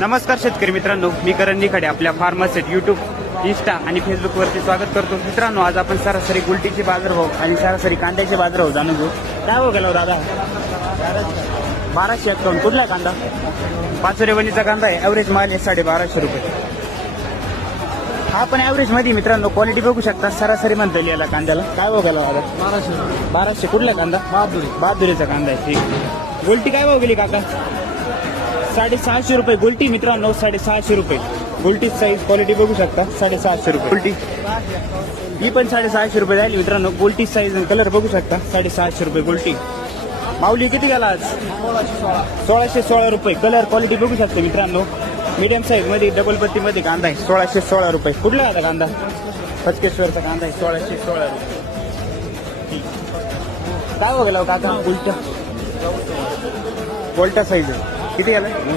नमस्कार शेतकरी मित्रांनो मी करण निखाडे आपल्या फार्मासेट युट्यूब इंस्टा आणि फेसबुकवरती स्वागत करतो. मित्रांनो आज आपण सरासरी गुलटीचे बाजारभाव आणि सरासरी कांद्याचे बाजारभाव जाणून घेऊ. काय हो गेला हो दादा? बाराशे अकाउंट कुठला कांदा? पाचोरेवणीचा कांदा आहे. ॲव्हरेज माल आहे साडे बाराशे रुपये. हा पण ॲव्हरेजमध्ये मित्रांनो क्वालिटी बघू शकता. सरासरी म्हणता येईल याला कांद्याला. काय हो गेला दादा? बाराशे. बाराशे. कुठला कांदा? बहादुरी. बहादुरीचा कांदा आहे. ठीक. गोल्टी काय भाव गेली काका? साडेसहाशे रुपये. गोल्टी मित्रांनो साडेसहाशे रुपये. गोल्टी साईज क्वालिटी बघू शकता. साडेसहाशे रुपये. गोल्टी. ही पण साडेसहाशे रुपये झाली मित्रांनो. गोल्टी साईज आणि कलर बघू शकता. साडेसहाशे रुपये गोल्टी. माऊली किती गेला आज? सोळाशे सोळा रुपये. कलर क्वालिटी बघू शकता मित्रांनो. मीडियम साईजमध्ये डबल पत्ती मध्ये कांदा आहे. सोळाशे सोळा रुपये. कुठला आता कांदा? पचकेश्वरचा कांदा आहे. सोळाशे सोळा रुपये. ठीक. काय गेला हो काका? उलटा उलटा साईज आहे. किती गेला